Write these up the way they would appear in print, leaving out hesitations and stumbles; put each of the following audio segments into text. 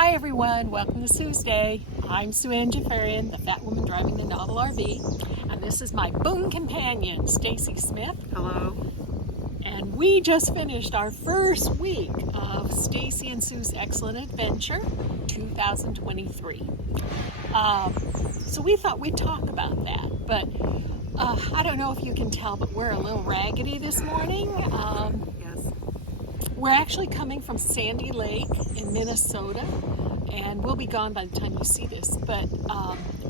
Hi everyone, welcome to Sue's Day. I'm Sue Ann Jafarian, the fat woman driving the novel RV, and this is my boon companion, Stacy Smith. Hello. And we just finished our first week of Stacy and Sue's Excellent Adventure 2023. So we thought we'd talk about that, but I don't know if you can tell, but we're a little raggedy this morning. Yes. We're actually coming from Sandy Lake in Minnesota, and we'll be gone by the time you see this, but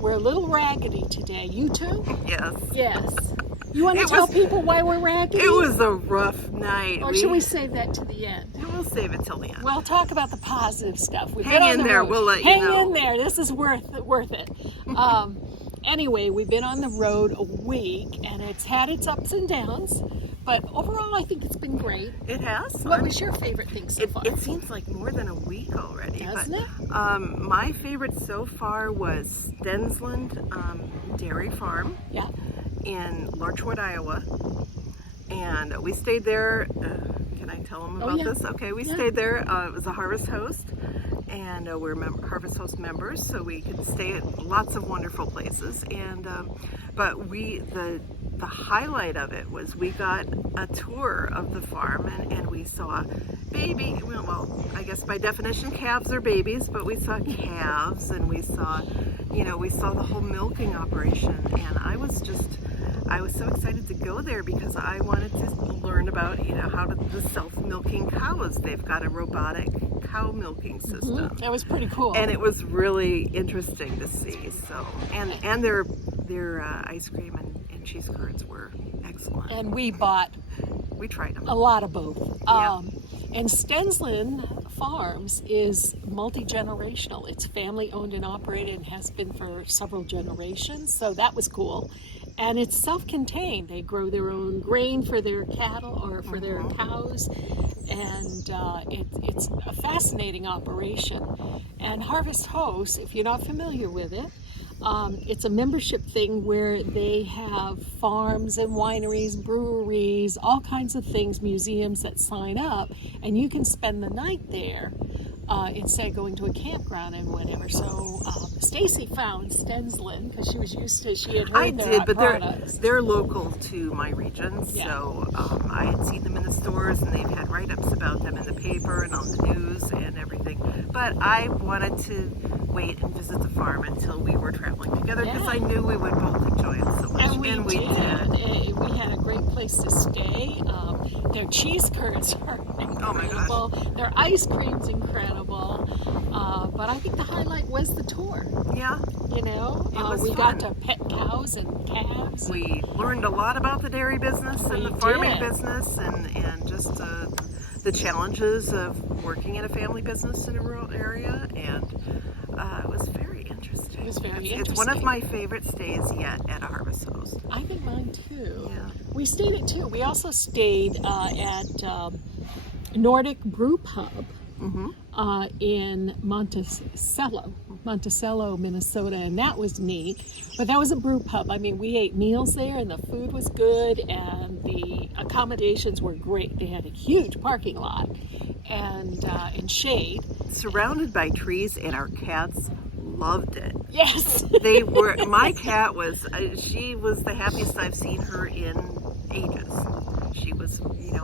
we're a little raggedy today. You too? Yes. Yes. You want to tell people why we're raggedy? It was a rough night. Or should we save that to the end? We'll save it till the end. We'll talk about the positive stuff. Hang in there. We'll let you know. Hang in there. This is worth it. Anyway, we've been on the road a week, and it's had its ups and downs. But overall, I think it's been great. It has. What was your favorite thing so far? It seems like more than a week already. Hasn't it? My favorite so far was Stensland Dairy Farm. Yeah. In Larchwood, Iowa. And we stayed there. Can I tell them about this? Okay, we stayed there. It was a Harvest Host. And we're Harvest Host members, so we could stay at lots of wonderful places. And but the highlight of it was we got a tour of the farm, and we saw baby. Well, I guess by definition, calves are babies, but we saw calves, and we saw the whole milking operation. And I was so excited to go there because I wanted to learn about how the self-milking cows. They've got a robotic cow milking system. Mm-hmm. That was pretty cool. And it was really interesting to see. So and their ice cream and cheese curds were excellent. And we tried them. A lot of both. Yeah. And Stensland Farms is multi-generational. It's family owned and operated and has been for several generations. So that was cool. And it's self-contained. They grow their own grain for their cattle or for their cows. And it's a fascinating operation. And Harvest Host, if you're not familiar with it, it's a membership thing where they have farms and wineries, breweries, all kinds of things, museums that sign up, and you can spend the night there instead of going to a campground and whatever. So Stacy found Stensland because she had heard their products. They're local to my region, so I had seen them in the stores, and they've had write-ups about them in the paper and on the news and everything. But I wanted to wait and visit the farm until we were traveling together because I knew we would both enjoy it so much. And we did. We had a great place to stay. Their cheese curds are incredible. Oh my gosh. Their ice cream's incredible. But I think the highlight was the tour. Yeah. It was we fun. got to pet cows and calves. We learned a lot about the dairy business and the farming business and just the challenges of working in a family business in a rural area, and it was very interesting. It was very interesting. It's one of my favorite stays yet at a Harvest Host. I think mine too. Yeah. We stayed at two. We also stayed at Nordic Brew Pub in Monticello, Minnesota, and that was neat. But that was a brew pub. I mean, we ate meals there, and the food was good, and the accommodations were great. They had a huge parking lot and shade. Surrounded by trees, and our cats loved it. Yes. They were. My cat she was the happiest I've seen her in ages. She was,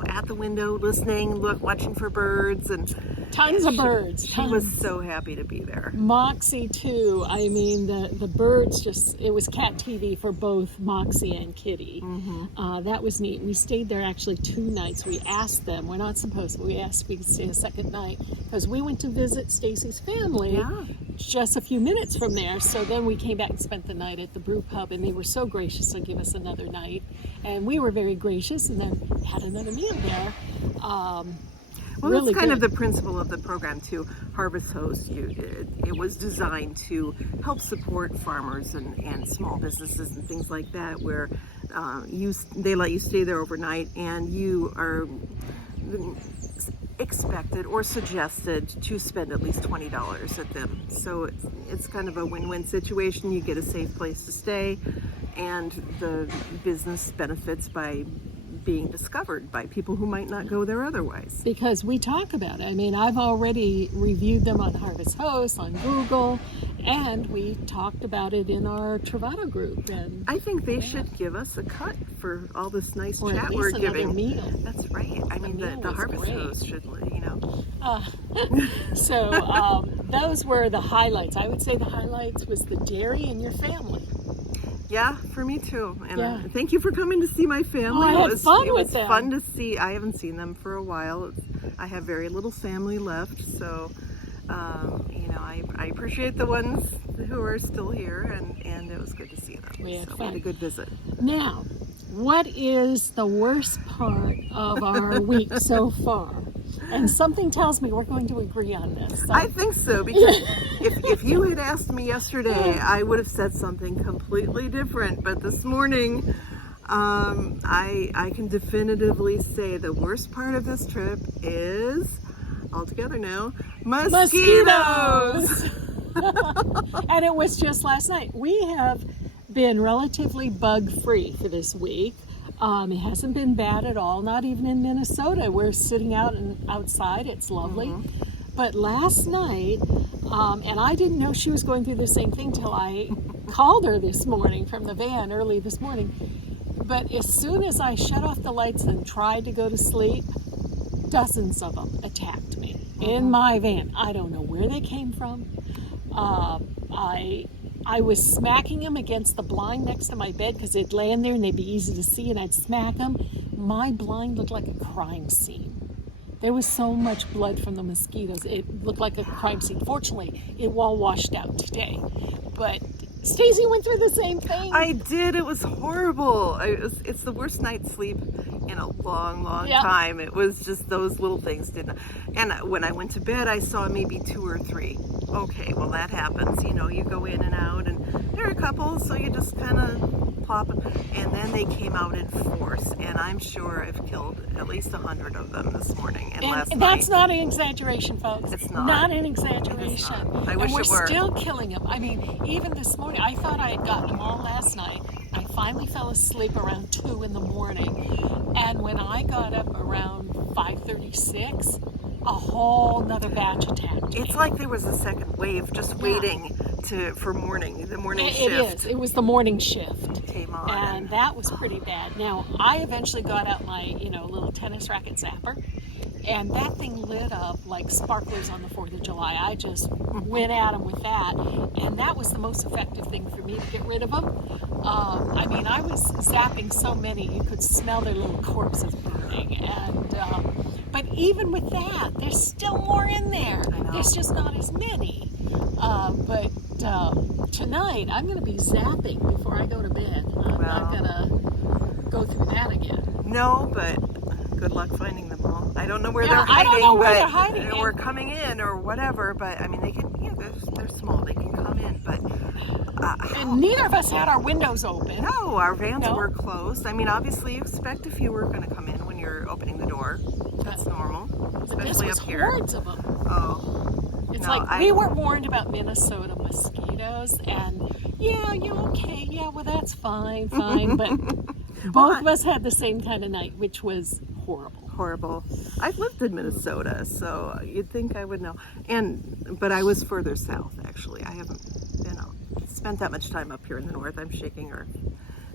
at the window listening, watching for birds, and tons of birds. She was so happy to be there. Moxie too. I mean, the birds it was cat TV for both Moxie and Kitty. That was neat. We stayed there actually 2 nights. We asked them, we're not supposed to, we asked if we could stay a second night because we went to visit Stacy's family just a few minutes from there. So then we came back and spent the night at the brew pub, and they were so gracious to give us another night. And we were very gracious and then had another meal there. Well, really that's kind good. of the principle of the program too. Harvest Host, it was designed to help support farmers and small businesses and things like that, where they let you stay there overnight, and you are expected or suggested to spend at least $20 at them. So it's kind of a win-win situation. You get a safe place to stay, and the business benefits by being discovered by people who might not go there otherwise. Because we talk about it. I mean, I've already reviewed them on Harvest Host, on Google, and we talked about it in our Travato group. And I think they should give us a cut for all this nice or chat at we're least another giving. meal. That's right. I mean, meal the was Harvest great. Host should, you know. So those were the highlights. I would say the highlights was the dairy and your family. Yeah, for me too. And Yeah. thank you for coming to see my family. Oh, I had fun it with was them. fun to see. I haven't seen them for a while. I have very little family left, so you know, I appreciate the ones who are still here, and it was good to see them. We had We fun. had a good visit. Now, what is the worst part of our week so far? And something tells me we're going to agree on this. So. I think so, because if you had asked me yesterday, I would have said something completely different. But this morning, I can definitively say the worst part of this trip is, all together now, mosquitoes! And it was just last night. We have been relatively bug-free for this week. It hasn't been bad at all, not even in Minnesota. We're sitting out and outside. It's lovely. But last night, and I didn't know she was going through the same thing till I called her this morning from the van early this morning. But as soon as I shut off the lights and tried to go to sleep, dozens of them attacked me in my van. I don't know where they came from. I was smacking them against the blind next to my bed because they'd land there and they'd be easy to see, and I'd smack them. My blind looked like a crime scene. There was so much blood from the mosquitoes. It looked like a crime scene. Fortunately, it all washed out today. But Stacy went through the same thing. I did. It was horrible. It's the worst night's sleep in a long time. It was just those little things didn't. And when I went to bed, I saw maybe 2 or 3. Okay, well that happens. You know, you go in and out, and there are a couple, so you just kind of plop them. And then they came out in force, and I'm sure I've killed at least 100 of them this morning and last night. That's not an exaggeration, folks. It's not. Not an exaggeration. I wish and we're it were. still killing them. I mean, even this morning, I thought I had gotten them all last night. I finally fell asleep around 2 in the morning. And when I got up around 5:36, a whole nother batch attacked me. It's like there was a second wave just waiting for the morning shift. It is. It was the morning shift. Came on. And that was pretty bad. Now, I eventually got out my, little tennis racket zapper, and that thing lit up like sparklers on the 4th of July. I just went at them with that, and that was the most effective thing for me to get rid of them. I mean, I was zapping so many, you could smell their little corpses burning, and but even with that, there's still more in there. I know. There's just not as many. But tonight, I'm going to be zapping before I go to bed. I'm not going to go through that again. No, but good luck finding them all. I don't know where Yeah, they're hiding, I don't know where they're hiding. or coming in or whatever. But I mean, they can. They're small. They can come in. But And neither of us had our windows open. no, our vans No. were closed. I mean, obviously, you expect a few are going to come in when you're opening the door. That's normal, But this especially was up here. hordes of them. Oh, It's No, like we were warned about Minnesota mosquitoes, and yeah, you're okay. Yeah, well, that's fine. But both of us had the same kind of night, which was horrible. horrible. I've lived in Minnesota, so you'd think I would know. But I was further south, actually. I haven't spent that much time up here in the north. I'm shaking our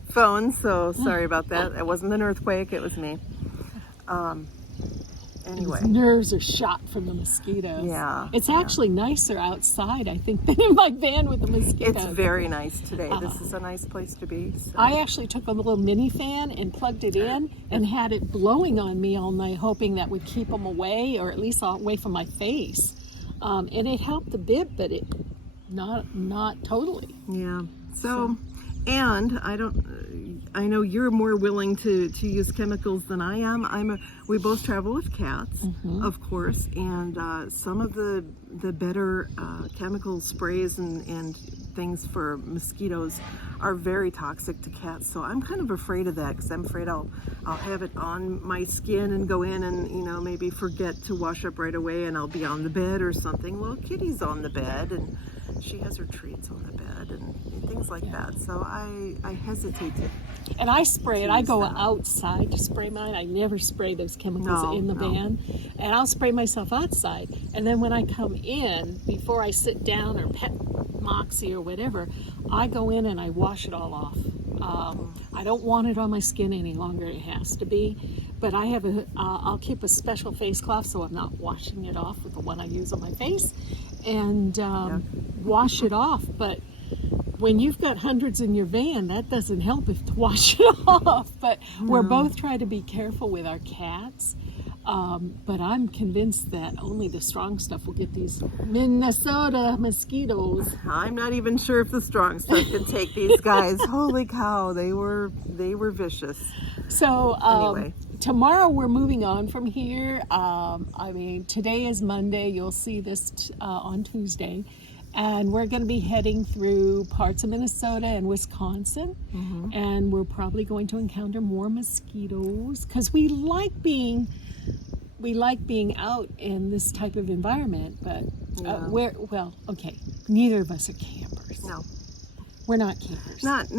phone, so sorry about that. It wasn't an earthquake, it was me. Anyway. His nerves are shot from the mosquitoes. Yeah, It's yeah. actually nicer outside, I think, than in my van with the mosquitoes. It's very nice today. This is a nice place to be. So. I actually took a little mini fan and plugged it in and had it blowing on me all night, hoping that would keep them away, or at least away from my face. And it helped a bit, but it not totally. Yeah. So, and I know you're more willing to use chemicals than I am. We both travel with cats, of course, and some of the better chemical sprays and things for mosquitoes are very toxic to cats. So I'm kind of afraid of that, because I'm afraid I'll have it on my skin and go in and maybe forget to wash up right away, and I'll be on the bed or something. Well, Kitty's on the bed, and she has her treats on the bed and things like that. So I hesitate to. And I spray it. I go that. outside to spray mine. I never spray those chemicals in the van. And I'll spray myself outside. And then when I come in, before I sit down or pet Moxie or whatever, I go in and I wash it all off. I don't want it on my skin any longer. It has to be. But I have I'll keep a special face cloth so I'm not washing it off with the one I use on my face. And wash it off. But when you've got hundreds in your van, that doesn't help if to wash it off. But we're both trying to be careful with our cats. But I'm convinced that only the strong stuff will get these Minnesota mosquitoes. I'm not even sure if the strong stuff could take these guys. Holy cow, they were vicious. So anyway. Tomorrow we're moving on from here. I mean, today is Monday. You'll see this on Tuesday. And we're going to be heading through parts of Minnesota and Wisconsin. And we're probably going to encounter more mosquitoes because we like being out in this type of environment. But neither of us are campers. No. We're not campers. Not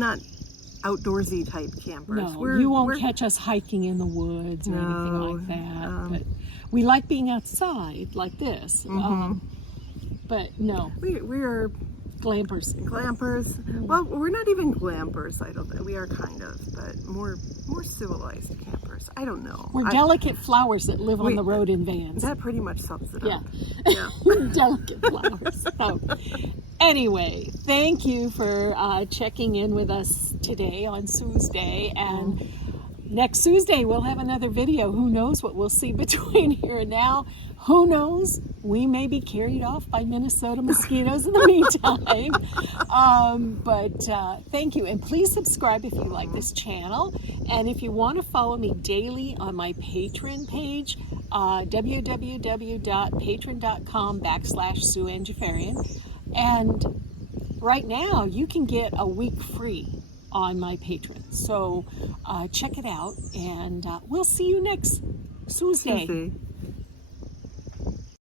outdoorsy type campers. No, you won't catch us hiking in the woods or anything like that. But we like being outside like this. But no, we are glampers. Well, we're not even glampers. I don't think we are kind of, but more civilized campers. I don't know. We're delicate flowers that live on the road in vans. That pretty much sums it up. Yeah. Delicate flowers. So, anyway, thank you for checking in with us today on Tuesday. And next Tuesday, we'll have another video. Who knows what we'll see between here and now. Who knows? We may be carried off by Minnesota mosquitoes in the meantime. But thank you. And please subscribe if you like this channel. And if you want to follow me daily on my Patreon page, www.patreon.com/SueAnnJafarian. And right now, you can get a week free on my Patreon. So check it out. And we'll see you next Tuesday.